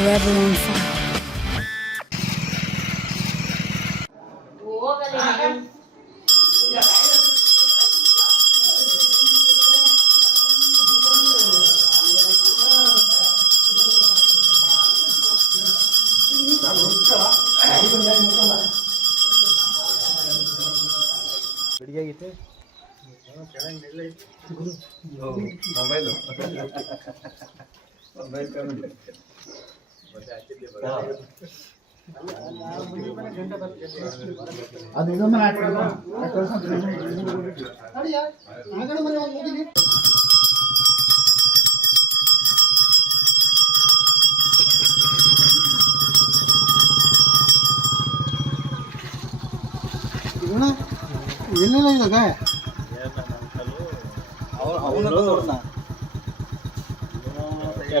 forever on fire.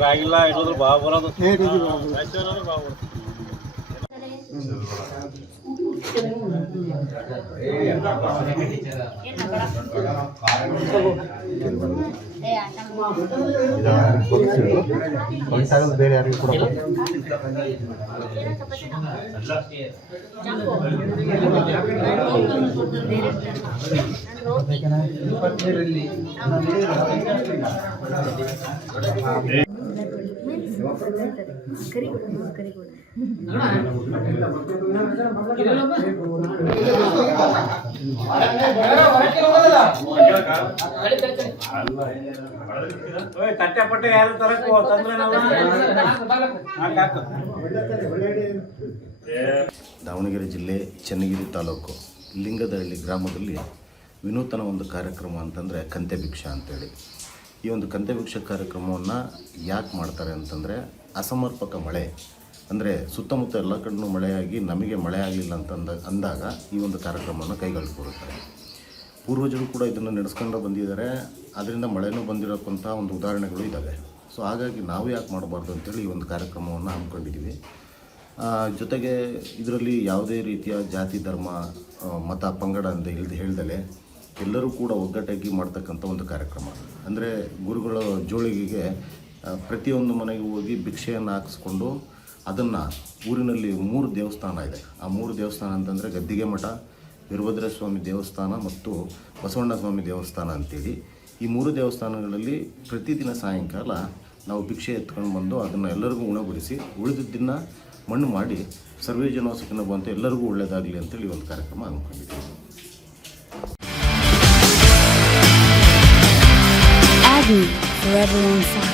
ರಾಗಿಲ್ಲ ಇಡೋದ್ರ ಬಾ ಬರೋದು ಬೇರೆ ಯಾರಿಗೂ ಕೂಡ ತಟ್ಟೆ ಪಟ್ಟೆ ಯಾರು ತರಕು ತಂದ್ರೆ ದಾವಣಗೆರೆ ಜಿಲ್ಲೆ ಚನ್ನಗಿರಿ ತಾಲೂಕು ಲಿಂಗದಹಳ್ಳಿ ಗ್ರಾಮದಲ್ಲಿ ವಿನೂತನ ಒಂದು ಕಾರ್ಯಕ್ರಮ ಅಂತಂದರೆ ಕಂತೆ ಭಿಕ್ಷಾ ಅಂತೇಳಿ. ಈ ಒಂದು ಕಂತೆ ಭಿಕ್ಷಾ ಕಾರ್ಯಕ್ರಮವನ್ನು ಯಾಕೆ ಮಾಡ್ತಾರೆ ಅಂತಂದರೆ, ಅಸಮರ್ಪಕ ಮಳೆ ಅಂದರೆ ಸುತ್ತಮುತ್ತ ಎಲ್ಲ ಕಡೆನೂ ಮಳೆಯಾಗಿ ನಮಗೆ ಮಳೆ ಆಗಲಿಲ್ಲ ಅಂದಾಗ ಈ ಒಂದು ಕಾರ್ಯಕ್ರಮವನ್ನು ಕೈಗೆತ್ತಿಕೊಳ್ಳುತ್ತಾರೆ. ಪೂರ್ವಜರು ಕೂಡ ಇದನ್ನು ನಡೆಸ್ಕೊಂಡು ಬಂದಿದ್ದಾರೆ. ಅದರಿಂದ ಮಳೆನೂ ಬಂದಿರೋಕ್ಕಂಥ ಒಂದು ಉದಾಹರಣೆಗಳು ಇದ್ದಾವೆ. ಸೊ ಹಾಗಾಗಿ ನಾವು ಯಾಕೆ ಮಾಡಬಾರ್ದು ಅಂತೇಳಿ ಈ ಒಂದು ಕಾರ್ಯಕ್ರಮವನ್ನು ಹಮ್ಮಿಕೊಂಡಿದ್ದೀವಿ. ಜೊತೆಗೆ ಇದರಲ್ಲಿ ಯಾವುದೇ ರೀತಿಯ ಜಾತಿ, ಧರ್ಮ, ಮತ, ಪಂಗಡ ಅಂತ ಹೇಳ್ದಲೆ ಎಲ್ಲರೂ ಕೂಡ ಒಗ್ಗಟ್ಟಾಗಿ ಮಾಡ್ತಕ್ಕಂಥ ಒಂದು ಕಾರ್ಯಕ್ರಮ. ಅಂದರೆ ಗುರುಗಳ ಜೋಳಿಗೆಗೆ ಪ್ರತಿಯೊಂದು ಮನೆಗೆ ಹೋಗಿ ಭಿಕ್ಷೆಯನ್ನು ಹಾಕಿಸ್ಕೊಂಡು ಅದನ್ನು ಊರಿನಲ್ಲಿ 3 ದೇವಸ್ಥಾನ ಇದೆ. ಆ 3 ದೇವಸ್ಥಾನ ಅಂತಂದರೆ ಗದ್ದಿಗೆ ಮಠ, ವೀರಭದ್ರ ಸ್ವಾಮಿ ದೇವಸ್ಥಾನ ಮತ್ತು ಬಸವಣ್ಣ ಸ್ವಾಮಿ ದೇವಸ್ಥಾನ ಅಂತೇಳಿ ಈ 3 ದೇವಸ್ಥಾನಗಳಲ್ಲಿ ಪ್ರತಿದಿನ ಸಾಯಂಕಾಲ ನಾವು ಭಿಕ್ಷೆ ಎತ್ಕೊಂಡು ಬಂದು ಅದನ್ನು ಎಲ್ಲರಿಗೂ ಉಣಬಡಿಸಿ ಉಳಿದಿದ್ದನ್ನು ಮಣ್ಣು ಮಾಡಿ ಸರ್ವೇ ಜನ ಸುಖಿನೋ ಬಂತು ಎಲ್ಲರಿಗೂ ಒಳ್ಳೆಯದಾಗಲಿ ಅಂತೇಳಿ ಒಂದು ಕಾರ್ಯಕ್ರಮ ಹಮ್ಮಿಕೊಂಡಿದ್ದೀವಿ. Forever on fire.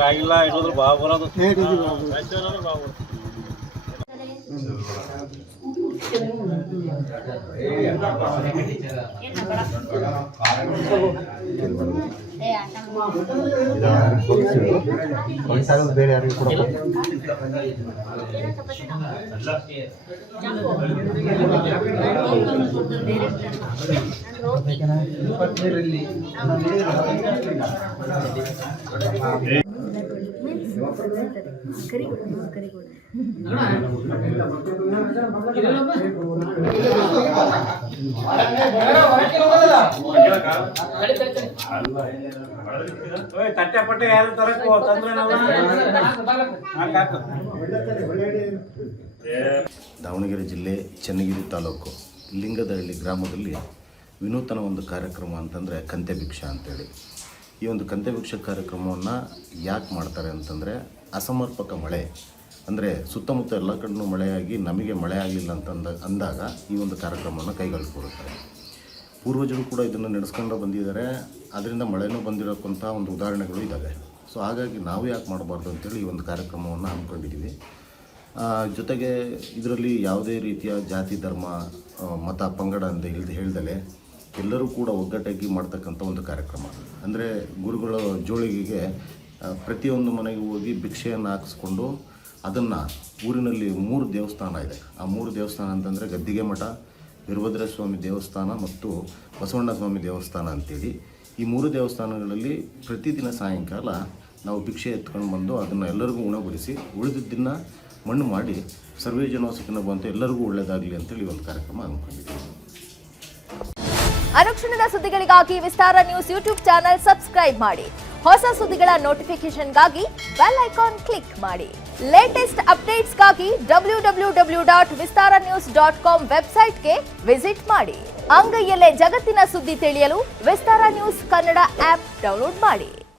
ರಾಗಿಲ್ಲ ಇಡೋದ್ರ ಬಾ ಬರೋದು ಬೇರೆ ಯಾರಿಗೂ ಕೂಡ ತಟ್ಟೆ ಪಟ್ಟೆ ಯಾರು ತರಕು ತಂದ್ರೆ ದಾವಣಗೆರೆ ಜಿಲ್ಲೆ ಚನ್ನಗಿರಿ ತಾಲೂಕು ಲಿಂಗದಹಳ್ಳಿ ಗ್ರಾಮದಲ್ಲಿ ವಿನೂತನ ಒಂದು ಕಾರ್ಯಕ್ರಮ ಅಂತಂದರೆ ಕಂತೆ ಭಿಕ್ಷಾ ಅಂತೇಳಿ. ಈ ಒಂದು ಕಂತೆ ಭಿಕ್ಷಾ ಕಾರ್ಯಕ್ರಮವನ್ನು ಯಾಕೆ ಮಾಡ್ತಾರೆ ಅಂತಂದರೆ, ಅಸಮರ್ಪಕ ಮಳೆ ಅಂದರೆ ಸುತ್ತಮುತ್ತ ಎಲ್ಲ ಕಡೆನೂ ಮಳೆಯಾಗಿ ನಮಗೆ ಮಳೆ ಆಗಲಿಲ್ಲ ಅಂದಾಗ ಈ ಒಂದು ಕಾರ್ಯಕ್ರಮವನ್ನು ಕೈಗೆತ್ತಿಕೊಳ್ಳುತ್ತಾರೆ. ಪೂರ್ವಜರು ಕೂಡ ಇದನ್ನು ನಡೆಸ್ಕೊಂಡು ಬಂದಿದ್ದಾರೆ. ಅದರಿಂದ ಮಳೆನೂ ಬಂದಿರೋಕ್ಕಂಥ ಒಂದು ಉದಾಹರಣೆಗಳು ಇದ್ದಾವೆ. ಸೊ ಹಾಗಾಗಿ ನಾವು ಯಾಕೆ ಮಾಡಬಾರ್ದು ಅಂತೇಳಿ ಈ ಒಂದು ಕಾರ್ಯಕ್ರಮವನ್ನು ಹಮ್ಮಿಕೊಂಡಿದ್ದೀವಿ. ಜೊತೆಗೆ ಇದರಲ್ಲಿ ಯಾವುದೇ ರೀತಿಯ ಜಾತಿ, ಧರ್ಮ, ಮತ, ಪಂಗಡ ಅಂತ ಹೇಳ್ದಲೆ ಎಲ್ಲರೂ ಕೂಡ ಒಗ್ಗಟ್ಟಾಗಿ ಮಾಡ್ತಕ್ಕಂಥ ಒಂದು ಕಾರ್ಯಕ್ರಮ. ಅಂದರೆ ಗುರುಗಳ ಜೋಳಿಗೆಗೆ ಪ್ರತಿಯೊಂದು ಮನೆಗೆ ಹೋಗಿ ಭಿಕ್ಷೆಯನ್ನು ಹಾಕಿಸ್ಕೊಂಡು ಅದನ್ನು ಊರಿನಲ್ಲಿ 3 ದೇವಸ್ಥಾನ ಇದೆ. ಆ 3 ದೇವಸ್ಥಾನ ಅಂತಂದರೆ ಗದ್ದಿಗೆ ಮಠ, ವೀರಭದ್ರ ಸ್ವಾಮಿ ದೇವಸ್ಥಾನ ಮತ್ತು ಬಸವಣ್ಣ ಸ್ವಾಮಿ ದೇವಸ್ಥಾನ ಅಂತೇಳಿ ಈ 3 ದೇವಸ್ಥಾನಗಳಲ್ಲಿ ಪ್ರತಿದಿನ ಸಾಯಂಕಾಲ ನಾವು ಭಿಕ್ಷೆ ಎತ್ಕೊಂಡು ಬಂದು ಅದನ್ನು ಎಲ್ಲರಿಗೂ ಉಣಬಡಿಸಿ ಉಳಿದಿದ್ದನ್ನು ಮಣ್ಣು ಮಾಡಿ ಸರ್ವೇ ಜನ ಸುಖಿನೋ ಬಂತು ಎಲ್ಲರಿಗೂ ಒಳ್ಳೆಯದಾಗಲಿ ಅಂತೇಳಿ ಒಂದು ಕಾರ್ಯಕ್ರಮ ಹಮ್ಮಿಕೊಂಡಿದ್ದೀವಿ. ಅನುಕ್ಷಣದ ಸುದ್ದಿಗಳಿಗಾಗಿ ವಿಸ್ತಾರ ನ್ಯೂಸ್ ಯೂಟ್ಯೂಬ್ ಚಾನೆಲ್ ಸಬ್ಸ್ಕ್ರೈಬ್ ಮಾಡಿ. ಹೊಸ ಸುದ್ದಿಗಳ ನೋಟಿಫಿಕೇಶನ್ಗಾಗಿ ಬೆಲ್ ಐಕಾನ್ ಕ್ಲಿಕ್ ಮಾಡಿ. ಲೇಟೆಸ್ಟ್ ಅಪ್ಡೇಟ್ಸ್ಗಾಗಿ www.vistaranews.com ವೆಬ್ಸೈಟ್ಗೆ ವಿಸಿಟ್ ಮಾಡಿ. ಅಂಗೈಯಲ್ಲೇ ಜಗತ್ತಿನ ಸುದ್ದಿ ತಿಳಿಯಲು ವಿಸ್ತಾರ ನ್ಯೂಸ್ ಕನ್ನಡ ಆಪ್ ಡೌನ್ಲೋಡ್ ಮಾಡಿ.